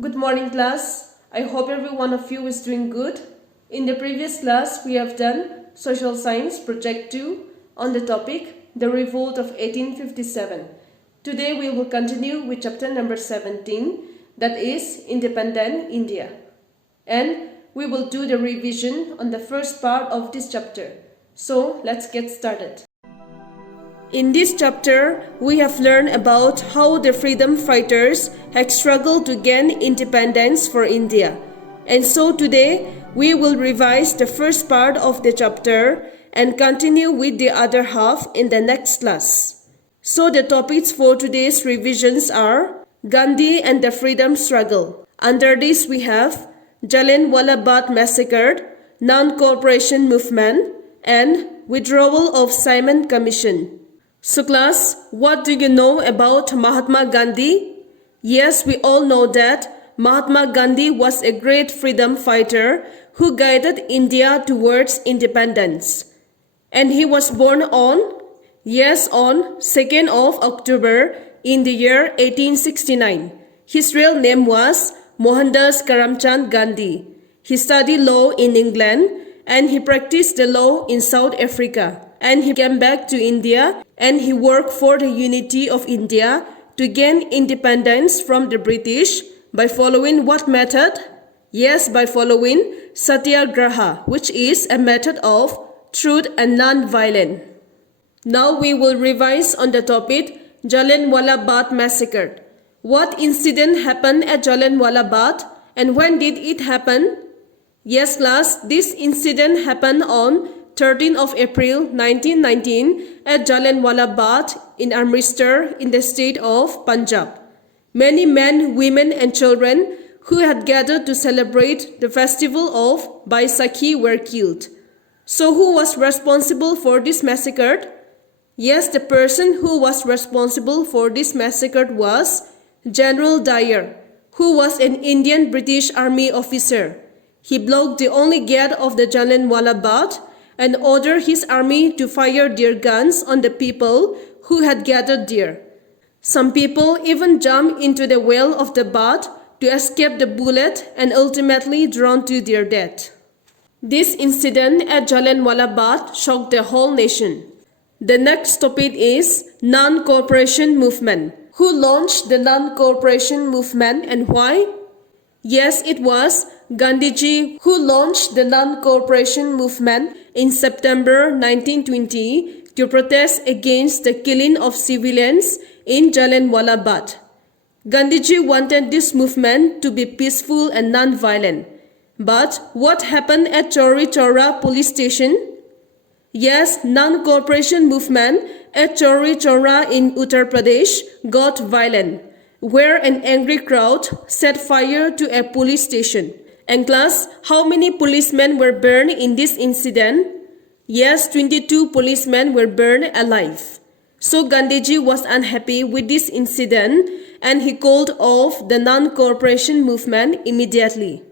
Good morning, class. I hope every one of you is doing good. In the previous class, we have done Social Science Project 2 on the topic The Revolt of 1857. Today we will continue with chapter number 17, that is Independent India. And we will do the revision on the first part of this chapter. So let's get started. In this chapter, we have learned about how the freedom fighters had struggled to gain independence for India. And so today, we will revise the first part of the chapter and continue with the other half in the next class. So the topics for today's revisions are Gandhi and the freedom struggle. Under this we have Jallianwala Bagh massacre, non-cooperation movement, and withdrawal of Simon Commission. So class, what do you know about Mahatma Gandhi? Yes, we all know that Mahatma Gandhi was a great freedom fighter who guided India towards independence. And he was born on 2nd of October in the year 1869. His real name was Mohandas Karamchand Gandhi. He studied law in England and he practiced the law in South Africa. And he came back to India and he worked for the unity of India to gain independence from the British by following what method? Yes, by following Satyagraha, which is a method of truth and non-violence. Now we will revise on the topic Jallianwala Bagh massacre. What incident happened at Jallianwala Bagh and when did it happen? Yes class, this incident happened on 13th of April 1919 at Jallianwala Bagh in Amritsar in the state of Punjab. Many men, women and children who had gathered to celebrate the festival of Baisakhi were killed. So who was responsible for this massacre? Yes, the person who was responsible for this massacre was General Dyer, who was an Indian British Army officer. He blocked the only gate of the Jallianwala Bagh and ordered his army to fire their guns on the people who had gathered there. Some people even jumped into the well of the Bagh to escape the bullet and ultimately drowned to their death. This incident at Jallianwala Bagh shocked the whole nation. The next topic is non-cooperation movement. Who launched the non-cooperation movement and why? Yes, it was Gandhiji who launched the non-cooperation movement in September 1920 to protest against the killing of civilians in Jallianwala Bagh. Gandhiji wanted this movement to be peaceful and non-violent. But what happened at Chauri Chaura police station? Yes, non-cooperation movement at Chauri Chaura in Uttar Pradesh got violent, where an angry crowd set fire to a police station. And class, how many policemen were burned in this incident? Yes, 22 policemen were burned alive. So Gandhiji was unhappy with this incident and he called off the non-cooperation movement immediately.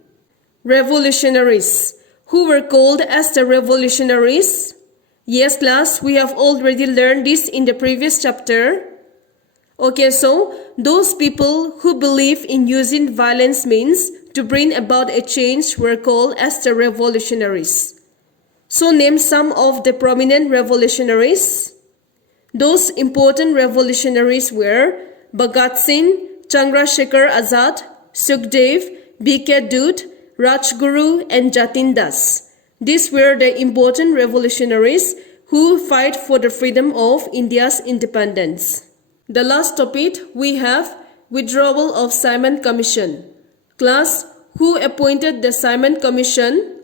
Revolutionaries. Who were called as the revolutionaries? Yes class, we have already learned this in the previous chapter. Okay, so those people who believe in using violence means to bring about a change were called as the revolutionaries. So name some of the prominent revolutionaries. Those important revolutionaries were Bhagat Singh, Chandrasekhar Azad, Sukhdev, B.K. Dutt, Rajguru and Jatin Das. These were the important revolutionaries who fight for the freedom of India's independence. The last topic we have withdrawal of Simon Commission. Class, who appointed the Simon Commission?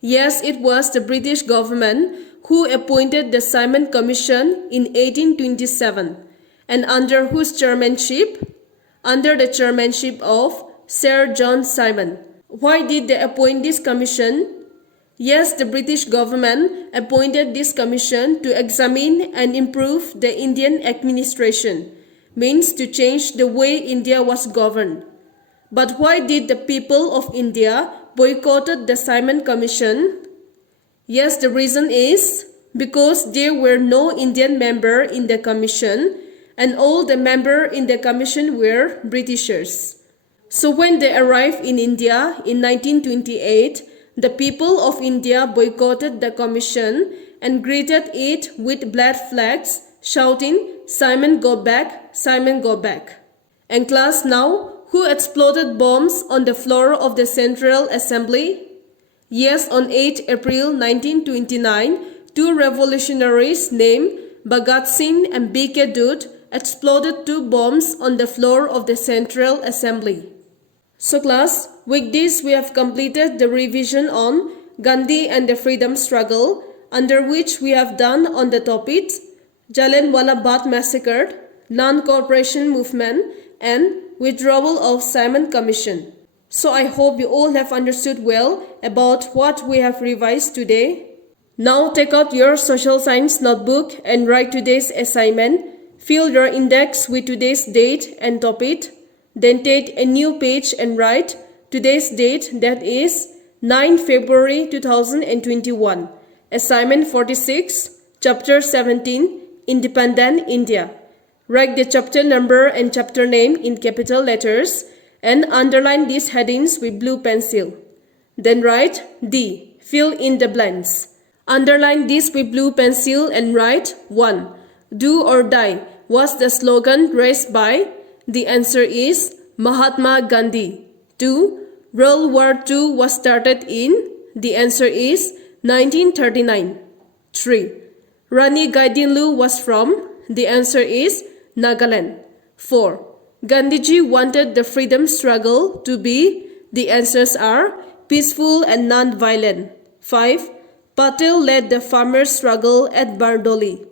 Yes, it was the British government who appointed the Simon Commission in 1827 and under whose chairmanship? Under the chairmanship of Sir John Simon. Why did they appoint this commission? Yes, the British government appointed this commission to examine and improve the Indian administration, means to change the way India was governed. But why did the people of India boycotted the Simon Commission? Yes, the reason is because there were no Indian member in the commission and all the members in the commission were Britishers. So when they arrived in India in 1928, the people of India boycotted the commission and greeted it with black flags, shouting, "Simon, go back, Simon, go back." And class, now, who exploded bombs on the floor of the Central Assembly? Yes, on 8 April 1929, two revolutionaries named Bhagat Singh and B.K. Dutt exploded two bombs on the floor of the Central Assembly. So class, with this we have completed the revision on Gandhi and the freedom struggle, under which we have done on the topics Jallianwala Bagh Massacre, Non-Cooperation Movement, and Withdrawal of Simon Commission. So I hope you all have understood well about what we have revised today. Now take out your social science notebook and write today's assignment. Fill your index with today's date and topic. Then take a new page and write today's date, that is 9 February 2021. Assignment 46, Chapter 17, Independent India. Write the chapter number and chapter name in capital letters and underline these headings with blue pencil. Then write D. Fill in the blanks. Underline this with blue pencil and write 1. Do or die was the slogan raised by? The answer is Mahatma Gandhi. 2. World War II was started in? The answer is 1939. 3. Rani Gaidinlu was from? The answer is Nagaland. 4. Gandhiji wanted the freedom struggle to be? The answers are peaceful and non-violent. 5. Patel led the farmers' struggle at Bardoli.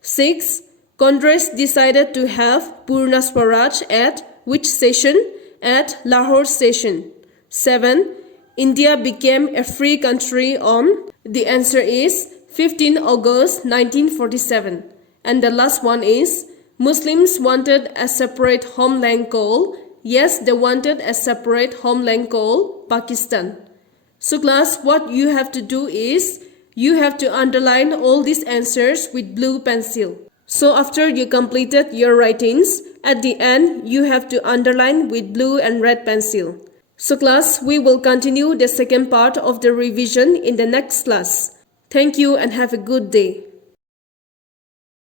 6. Congress decided to have Purna Swaraj at which session? At Lahore session. 7. India became a free country on? The answer is 15 August 1947. And the last one is Muslims wanted a separate homeland called? Yes, they wanted a separate homeland called Pakistan. So class, what you have to do is you have to underline all these answers with blue pencil. So after you completed your writings, at the end you have to underline with blue and red pencil. So class, we will continue the second part of the revision in the next class. Thank you and have a good day.